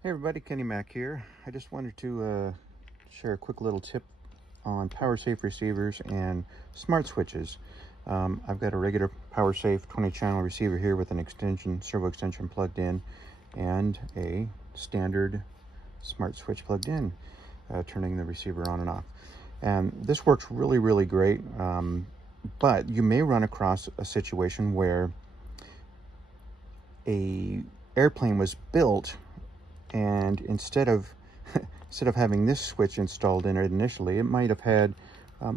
Hey everybody, Kenny Mac here. I just wanted to share a quick little tip on PowerSafe receivers and smart switches. I've got a regular PowerSafe 20-channel receiver here with an extension, servo extension plugged in, and a standard smart switch plugged in, turning the receiver on and off. And this works really great, but you may run across a situation where a airplane was built and instead of having this switch installed in it initially, it might have had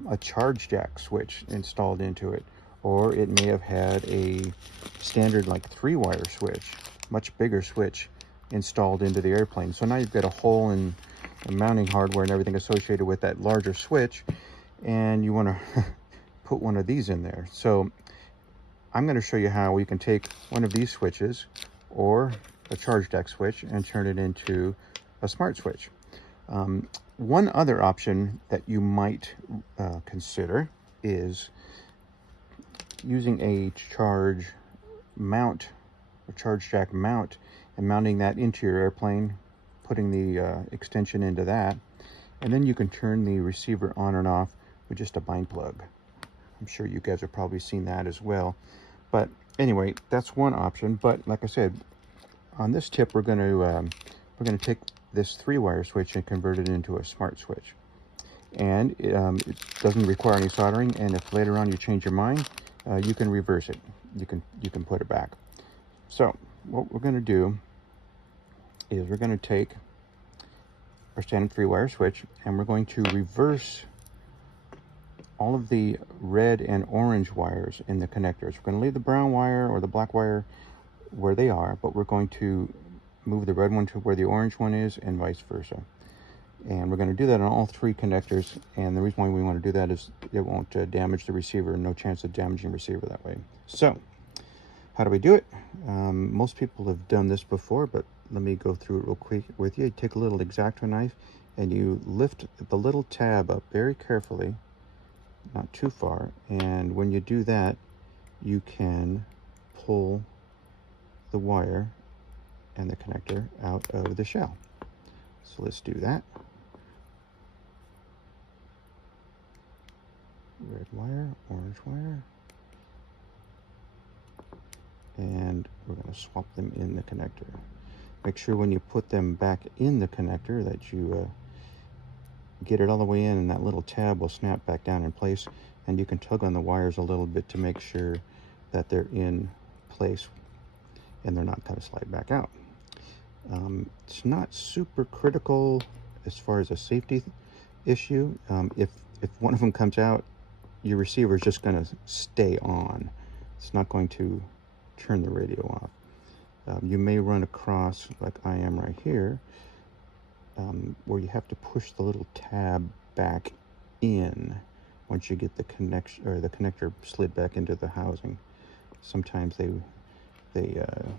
a charge jack switch installed into it, or it may have had a standard like 3-wire switch, much bigger switch, installed into the airplane. So now you've got a hole in the mounting hardware and everything associated with that larger switch, and you want to put one of these in there. So I'm going to show you how we can take one of these switches or a charge jack switch and turn it into a smart switch. One other option that you might consider is using a charge jack mount, and mounting that into your airplane, putting the extension into that, and then you can turn the receiver on and off with just a bind plug. I'm sure you guys have probably seen that as well. But anyway, that's one option. But like I said, on this tip, we're going to take this 3-wire switch and convert it into a smart switch. And it doesn't require any soldering. And if later on you change your mind, you can reverse it. You can put it back. So what we're going to do is we're going to take our standard 3-wire switch and we're going to reverse all of the red and orange wires in the connectors. We're going to leave the brown wire or the black wire where they are, but we're going to move the red one to where the orange one is and vice versa. And we're going to do that on all 3 connectors, and the reason why we want to do that is it won't damage the receiver. No chance of damaging the receiver that way. So how do we do it? Most people have done this before, but let me go through it real quick with you. You take a little X-Acto knife and you lift the little tab up very carefully, not too far, and when you do that, you can pull the wire and the connector out of the shell. So let's do that. Red wire, orange wire, and we're going to swap them in the connector. Make sure when you put them back in the connector that you get it all the way in, and that little tab will snap back down in place, and you can tug on the wires a little bit to make sure that they're in place and they're not going to slide back out. It's not super critical as far as a safety issue. If one of them comes out, your receiver is just going to stay on. It's not going to turn the radio off. You may run across, like I am right here, where you have to push the little tab back in once you get the connection or the connector slid back into the housing. Sometimes they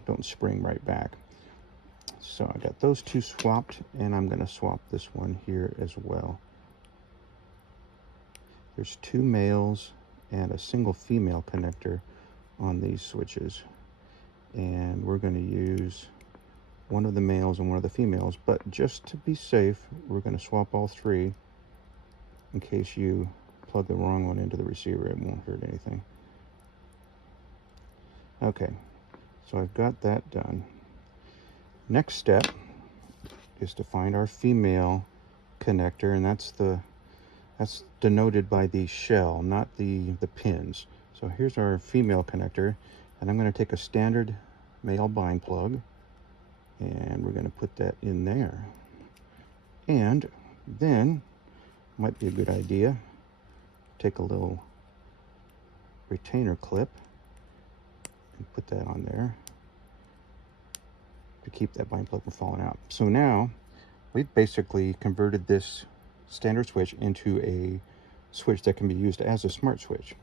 don't spring right back. So I got those 2 swapped, and I'm going to swap this one here as well. There's 2 males and a single female connector on these switches, and we're going to use one of the males and one of the females, but just to be safe, we're going to swap all 3 in case you plug the wrong one into the receiver. It won't hurt anything. Okay, so I've got that done. Next step is to find our female connector, and that's denoted by the shell, not the pins. So here's our female connector, and I'm going to take a standard male bind plug, and we're going to put that in there. And then, might be a good idea, take a little retainer clip and put that on there to keep that bind plug from falling out. So now we've basically converted this standard switch into a switch that can be used as a smart switch.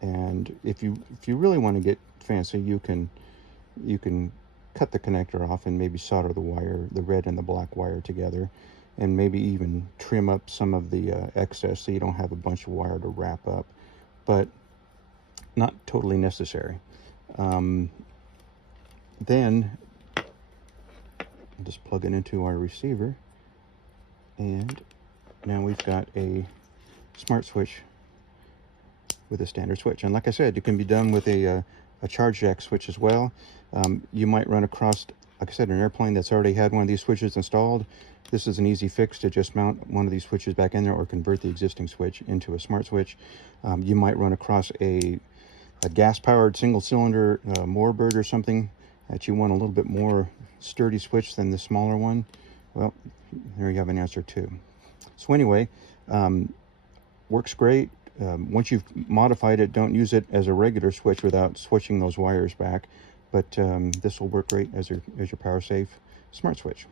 And if you really want to get fancy, you can cut the connector off and maybe solder the wire, the red and the black wire together, and maybe even trim up some of the excess so you don't have a bunch of wire to wrap up, but not totally necessary. Then I'll just plug it into our receiver, and now we've got a smart switch with a standard switch. And like I said, it can be done with a charge jack switch as well. You might run across, like I said, an airplane that's already had one of these switches installed. This is an easy fix to just mount one of these switches back in there, or convert the existing switch into a smart switch. You might run across a gas-powered single-cylinder Moorebird or something that you want a little bit more sturdy switch than the smaller one. Well, there you have an answer too. So anyway, works great. Once you've modified it, don't use it as a regular switch without switching those wires back. But this will work great as your PowerSafe smart switch.